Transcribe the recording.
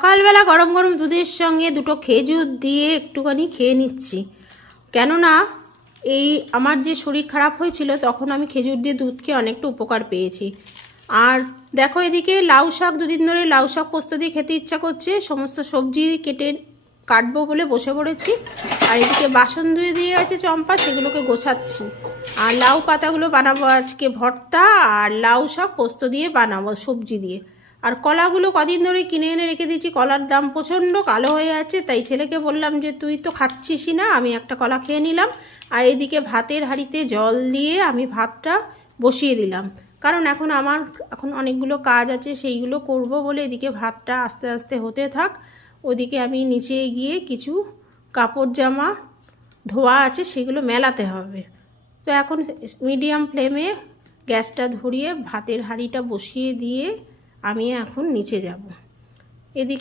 সকালবেলা গরম গরম দুধের সঙ্গে দুটো খেজুর দিয়ে একটুখানি খেয়ে নিচ্ছি, কেননা এই আমার যে শরীর খারাপ হয়েছিল তখন আমি খেজুর দিয়ে দুধ খেয়ে অনেকটা উপকার পেয়েছি। আর দেখো এদিকে লাউ শাক, দুদিন ধরে লাউ শাক পোস্ত দিয়ে খেতে ইচ্ছা করছে, সমস্ত সবজি কাটবো বলে বসে পড়েছি। আর এদিকে বাসন ধুয়ে দিয়ে আছে চম্পা, সেগুলোকে গোছাচ্ছি। আর লাউ পাতাগুলো বানাবো আজকে ভর্তা, আর লাউ শাক পোস্ত দিয়ে বানাবো সবজি দিয়ে। আর কলাগুলো কদিন ধরে কিনে এনে রেখে দিয়েছি, কলার দাম প্রচণ্ড কালো হয়ে আছে, তাই ছেলেকে বললাম যে তুই তো খাচ্ছিসই না, আমি একটা কলা খেয়ে নিলাম। আর এদিকে ভাতের হাঁড়িতে জল দিয়ে আমি ভাতটা বসিয়ে দিলাম, কারণ এখন অনেকগুলো কাজ আছে, সেইগুলো করব বলে। এদিকে ভাতটা আস্তে আস্তে হতে থাক, ওদিকে আমি নিচে গিয়ে কিছু কাপড় জামা ধোয়া আছে সেগুলো মেলাতে হবে। তো এখন মিডিয়াম ফ্লেমে গ্যাসটা ধরিয়ে ভাতের হাঁড়িটা বসিয়ে দিয়ে আমি এখন নিচে যাব। এদিকে